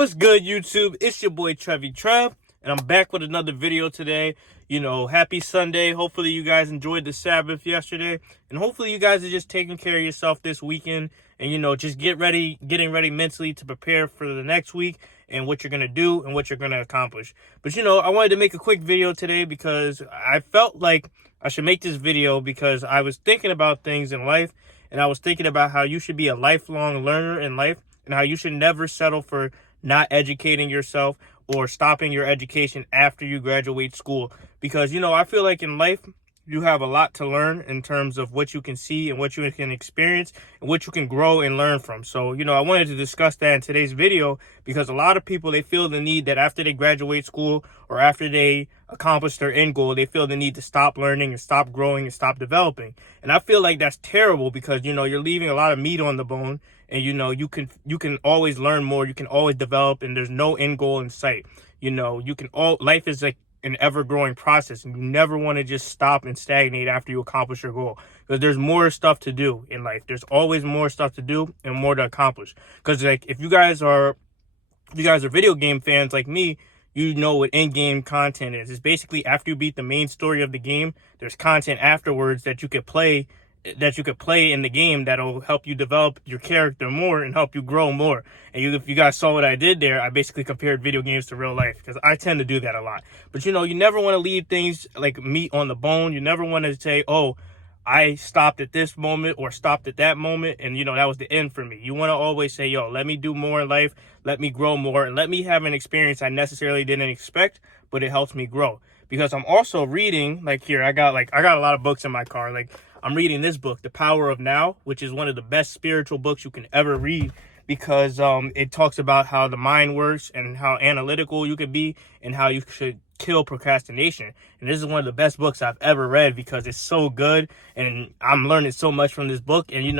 What's good, YouTube? It's your boy Trevi Trev, and I'm back with another video today. Happy Sunday. Hopefully you guys enjoyed the Sabbath yesterday, and hopefully you guys are just taking care of yourself this weekend, and just getting ready mentally to prepare for the next week and what you're gonna do and what you're gonna accomplish. But I wanted to make a quick video today because I felt like I should make this video because I was thinking about things in life, and I was thinking about how you should be a lifelong learner in life, and how you should never settle for not educating yourself or stopping your education after you graduate school. Because, I feel like in life, you have a lot to learn in terms of what you can see and what you can experience and what you can grow and learn from. So, I wanted to discuss that in today's video because a lot of people, they feel the need that after they graduate school or after they accomplish their end goal, they feel the need to stop learning and stop growing and stop developing. And I feel like that's terrible because, you're leaving a lot of meat on the bone. And you can always learn more, you can always develop, and there's no end goal in sight. Life is like an ever-growing process, and you never want to just stop and stagnate after you accomplish your goal, because there's more stuff to do in life. There's always more stuff to do and more to accomplish. Because if you guys are video game fans like me, you know what in-game content is. It's basically after you beat the main story of the game, there's content afterwards that you could play in the game that'll help you develop your character more and help you grow more. And if you guys saw what I did there, I basically compared video games to real life because I tend to do that a lot. But you never want to leave things like meat on the bone. You never want to say, oh, I stopped at this moment or stopped at that moment and that was the end for me. You want to always say, yo, let me do more in life, let me grow more, and let me have an experience I necessarily didn't expect, but it helps me grow. Because I'm also reading, I got a lot of books in my car. I'm reading this book, The Power of Now, which is one of the best spiritual books you can ever read because it talks about how the mind works and how analytical you could be and how you should kill procrastination. And this is one of the best books I've ever read because it's so good and I'm learning so much from this book. And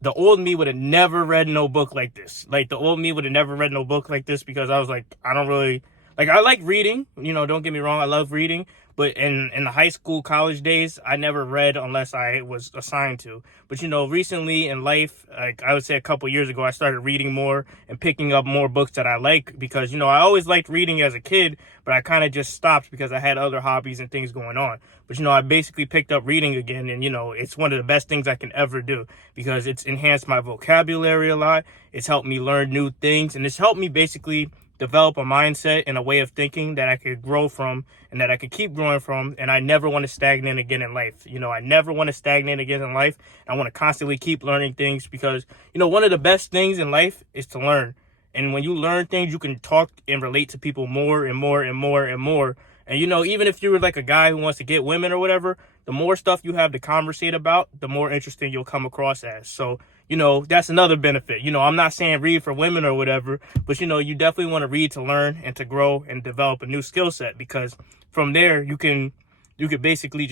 the old me would have never read no book like this. The old me would have never read no book like this because I was like, I don't really... I like reading, don't get me wrong, I love reading, but in the high school, college days, I never read unless I was assigned to. But, recently in life, I would say a couple years ago, I started reading more and picking up more books that I like because, I always liked reading as a kid, but I kind of just stopped because I had other hobbies and things going on. But, I basically picked up reading again, and, it's one of the best things I can ever do because it's enhanced my vocabulary a lot. It's helped me learn new things, and it's helped me basically develop a mindset and a way of thinking that I could grow from and that I could keep growing from. And I never want to stagnate again in life. I never want to stagnate again in life. I want to constantly keep learning things because, one of the best things in life is to learn. And when you learn things, you can talk and relate to people more and more and more and more. And, even if you're like a guy who wants to get women or whatever, the more stuff you have to conversate about, the more interesting you'll come across as. So, that's another benefit. I'm not saying read for women or whatever, but, you definitely want to read to learn and to grow and develop a new skill set because from there you could basically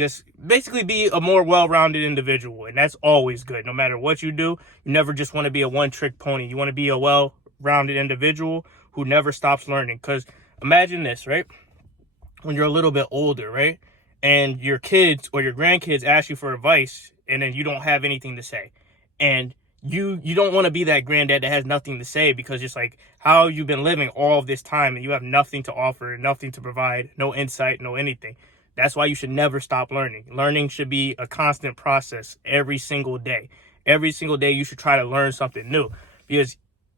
be a more well-rounded individual. And that's always good. No matter what you do, you never just want to be a one-trick pony. You want to be a well-rounded individual who never stops learning. Because imagine this, right? When you're a little bit older, right? And your kids or your grandkids ask you for advice and then you don't have anything to say. And you don't want to be that granddad that has nothing to say because it's like how you've been living all of this time and you have nothing to offer, nothing to provide, no insight, no anything. That's why you should never stop learning. Learning should be a constant process every single day. Every single day you should try to learn something new because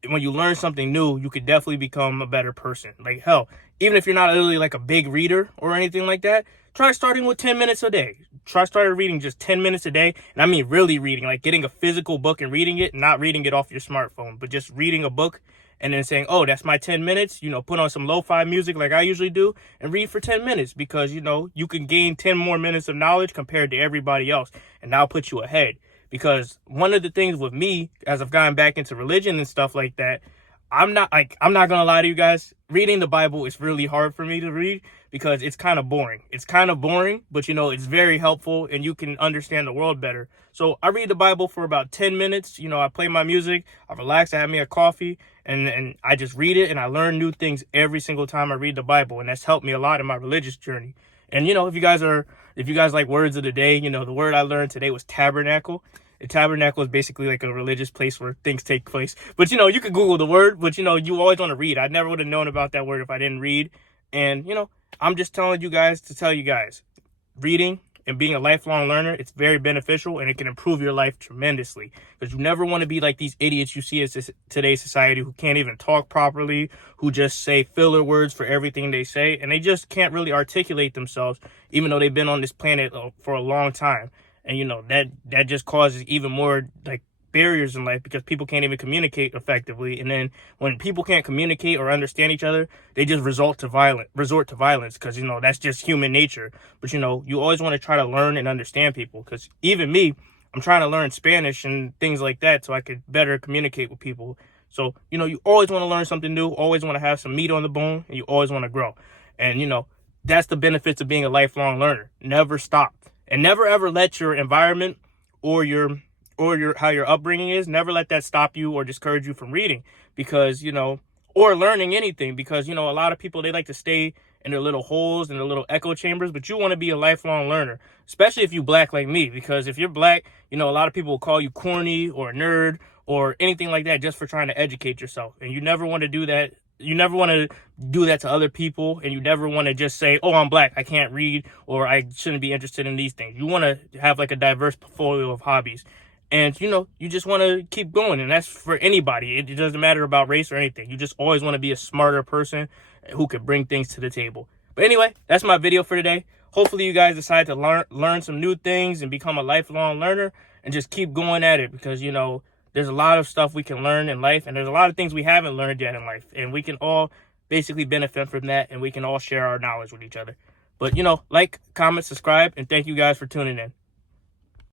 when you learn something new, you could definitely become a better person. Hell, even if you're not really a big reader or anything like that, try starting with 10 minutes a day. Try starting reading just 10 minutes a day. And I mean really reading, getting a physical book and reading it, not reading it off your smartphone, but just reading a book and then saying, oh, that's my 10 minutes. Put on some lo-fi music like I usually do and read for 10 minutes because, you can gain 10 more minutes of knowledge compared to everybody else. And that'll put you ahead. Because one of the things with me, as I've gotten back into religion and stuff like that, I'm not gonna lie to you guys, reading the Bible is really hard for me to read because it's kind of boring. It's kind of boring, but it's very helpful and you can understand the world better. So I read the Bible for about 10 minutes. I play my music, I relax, I have me a coffee, and I just read it and I learn new things every single time I read the Bible. And that's helped me a lot in my religious journey. And if you guys like words of the day, the word I learned today was tabernacle. A tabernacle is basically like a religious place where things take place. But, you could Google the word, but, you always want to read. I never would have known about that word if I didn't read. And, I'm just telling you guys to tell you guys, reading and being a lifelong learner, it's very beneficial, and it can improve your life tremendously, because you never want to be like these idiots you see in today's society who can't even talk properly, who just say filler words for everything they say, and they just can't really articulate themselves, even though they've been on this planet for a long time. And that just causes even more like barriers in life, because people can't even communicate effectively. And then when people can't communicate or understand each other, they just resort to violence, because that's just human nature. But you always want to try to learn and understand people, because even me, I'm trying to learn Spanish and things like that so I could better communicate with people. So you always want to learn something new, always want to have some meat on the bone, and you always want to grow. And that's the benefits of being a lifelong learner. Never stop, and never ever let your environment or how your upbringing is, never let that stop you or discourage you from reading, because or learning anything, because a lot of people, they like to stay in their little holes, in their little echo chambers. But you want to be a lifelong learner, especially if you black like me, because if you're black, a lot of people will call you corny or a nerd or anything like that just for trying to educate yourself. And you never want to do that. You never want to do that to other people, and you never want to just say, oh, I'm black, I can't read, or I shouldn't be interested in these things. You want to have like a diverse portfolio of hobbies. And, you just want to keep going. And that's for anybody. It doesn't matter about race or anything. You just always want to be a smarter person who could bring things to the table. But anyway, that's my video for today. Hopefully you guys decide to learn some new things and become a lifelong learner, and just keep going at it, because, there's a lot of stuff we can learn in life, and there's a lot of things we haven't learned yet in life. And we can all basically benefit from that, and we can all share our knowledge with each other. But, like, comment, subscribe, and thank you guys for tuning in.